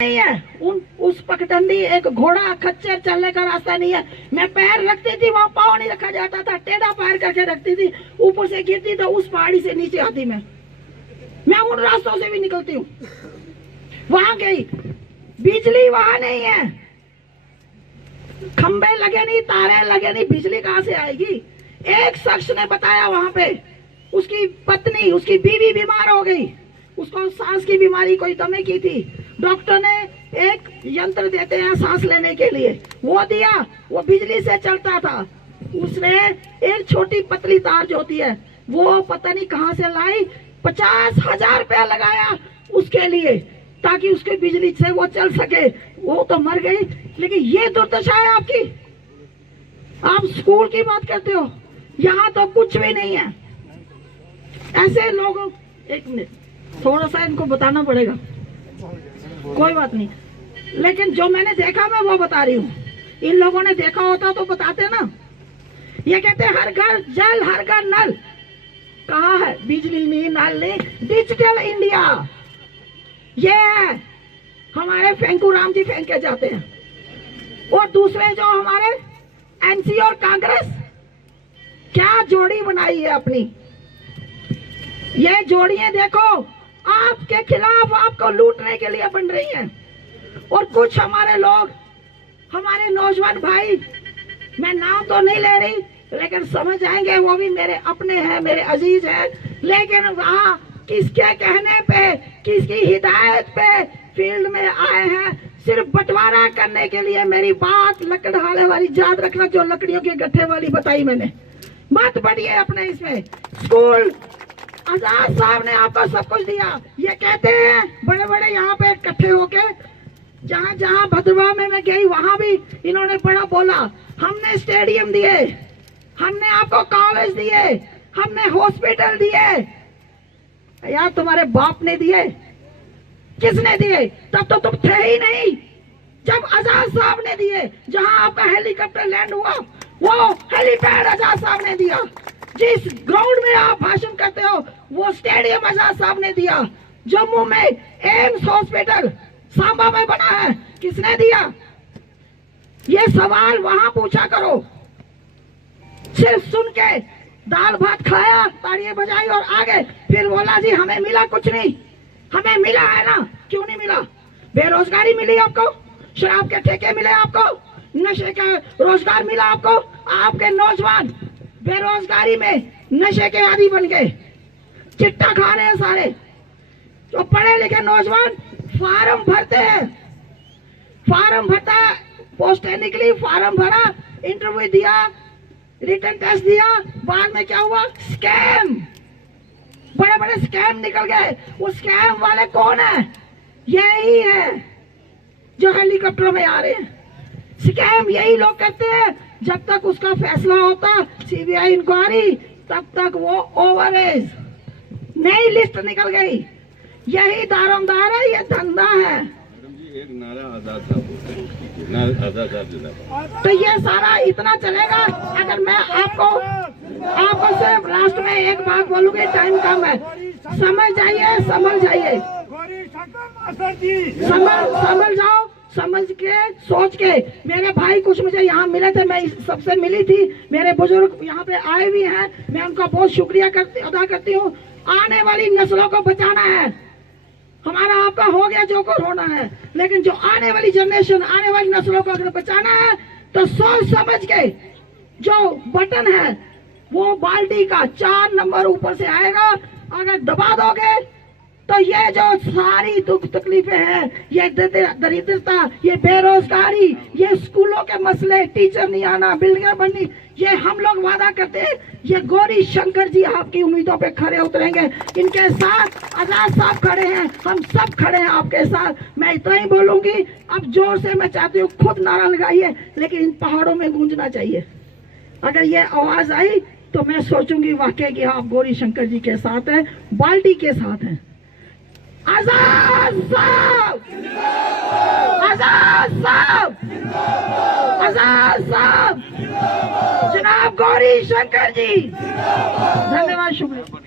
नहीं है। उस पगडंडी एक घोड़ा खच्चर चलने का रास्ता नहीं है। मैं पैर रखती थी वहाँ पाँव नहीं रखा जाता था, टेढ़ा पैर करके रखती थी, ऊपर से गिरती तो उस पहाड़ी से नीचे आती। मैं उन रास्तों से भी निकलती हूँ। वहां गई, बिजली वहां नहीं है, खंबे लगे नहीं, तारे लगे नहीं, बिजली कहाँ से आएगी। एक शख्स ने बताया वहां पे उसकी पत्नी, उसकी बीवी बीमार हो गई, उसको सांस की बीमारी कोई दमे की थी। डॉक्टर ने एक यंत्र देते हैं सांस लेने के लिए, वो दिया, वो बिजली से चलता था। उसने एक छोटी पतली तार जो होती है वो पता नहीं कहां से लाई, 50,000 रुपया लगाया उसके लिए ताकि उसके बिजली से वो चल सके। वो तो मर गई, लेकिन ये दुर्दशा है आपकी। आप स्कूल की बात करते हो, यहाँ तो कुछ भी नहीं है। ऐसे लोगों, एक मिनट थोड़ा सा इनको बताना पड़ेगा, कोई बात नहीं, लेकिन जो मैंने देखा मैं वो बता रही हूँ। इन लोगों ने देखा होता तो बताते ना। ये कहते हर घर जल हर घर नल, कहाँ है बिजली नहीं, नल नहीं, डिजिटल इंडिया। ये है हमारे फेंकू राम जी फेंक के जाते हैं, और दूसरे जो हमारे एनसी और कांग्रेस क्या जोड़ी बनाई है अपनी। ये जोड़ियां देखो आपके खिलाफ, आपको लूटने के लिए बन रही हैं। और कुछ हमारे लोग, हमारे नौजवान भाई, मैं नाम तो नहीं ले रही लेकिन समझ आएंगे, वो भी मेरे अपने हैं, मेरे अजीज हैं, लेकिन वहाँ किसके कहने पे, किसकी हिदायत पे फील्ड में आए हैं, सिर्फ बंटवारा करने के लिए। मेरी बात लकड़हाले वाली याद रखना, जो लकड़ियों के गट्ठे वाली बताई मैंने, मत बढ़िए अपने इसमें। स्कूल आजाद साहब ने आपको सब कुछ दिया। ये कहते हैं बड़े बड़े यहाँ पे इकट्ठे होके, जहाँ जहाँ भद्रवा में मैं गई वहां भी इन्होंने बड़ा बोला, हमने स्टेडियम दिए, हमने आपको कॉलेज दिए, हमने हॉस्पिटल दिए। यार तुम्हारे बाप ने दिए, किसने दिए? तब तो तुम थे ही नहीं जब आजाद साहब ने दिए। जहां आपका हेलीकॉप्टर लैंड हुआ वो हेलीपैड आजाद साहब ने दिया। जिस ग्राउंड में आप भाषण करते हो वो स्टेडियम आजाद साहब ने दिया। जम्मू में एम्स हॉस्पिटल सांबा में बना है, किसने दिया? ये सवाल वहां पूछा करो। सिर्फ सुन के दाल भात खाया, ताड़ियां बजाई और आ गए, फिर बोला जी हमें मिला कुछ नहीं। हमें मिला है ना, क्यों नहीं मिला? बेरोजगारी मिली आपको, शराब के ठेके मिले आपको, नशे का रोजगार मिला आपको। आपके नौजवान बेरोजगारी में नशे के आदी बन गए, चिट्टा खा रहे हैं सारे। जो पढ़े लिखे नौजवान फार्म भरते हैं, फार्म भरता, पोस्टें निकली, फार्म भरा, इंटरव्यू दिया, रिटर्न टेस्ट दिया, बाद में क्या हुआ? स्कैम, बड़े बड़े स्कैम निकल गए। वो स्कैम वाले कौन है? यही है जो हेलीकॉप्टर में आ रहे हैं। स्कैम यही लोग करते हैं। जब तक उसका फैसला होता, सीबीआई इंक्वायरी, तब तक वो ओवर एज, नई लिस्ट निकल गई। यही दारोमदार है, ये धंधा है। एक नारा आजाद साहब, आजाद साहब। तो ये सारा इतना चलेगा। अगर मैं आपको सिर्फ लास्ट में एक बात बोलूंगी, टाइम कम है, समझ जाइए, समझ जाइए, समझ जाओ, समझ के सोच के। मेरे भाई कुछ मुझे यहाँ मिले थे, मैं सबसे मिली थी, मेरे बुजुर्ग यहाँ पे आए भी हैं, मैं उनका बहुत शुक्रिया अदा करती हूँ। आने वाली नस्लों को बचाना है, हमारा आपका हो गया जो कुछ होना है, लेकिन जो आने वाली जनरेशन, आने वाली नस्लों को अगर बचाना है तो सोच समझ के, जो बटन है वो बाल्टी का 4 नंबर ऊपर से आएगा, अगर दबा दोगे तो ये जो सारी दुख तकलीफें हैं, ये दरिद्रता, ये बेरोजगारी, ये स्कूलों के मसले, टीचर नहीं आना, बिल्डिंग बननी, ये हम लोग वादा करते हैं। ये गौरी शंकर जी आपकी उम्मीदों पे खड़े उतरेंगे, इनके साथ आजाद साहब खड़े हैं, हम सब खड़े हैं आपके साथ। मैं इतना ही बोलूंगी। अब जोर से मैं चाहती हूँ खुद नारा लगाइए, लेकिन इन पहाड़ों में गूंजना चाहिए। अगर ये आवाज आई तो मैं सोचूंगी वाकई कि आप गौरी शंकर जी के साथ हैं, बाल्टी के साथ हैं। आजाद साहब, आजाद साहब, आजाद साहब, जनाब गौरी शंकर जी। धन्यवाद, शुक्रिया।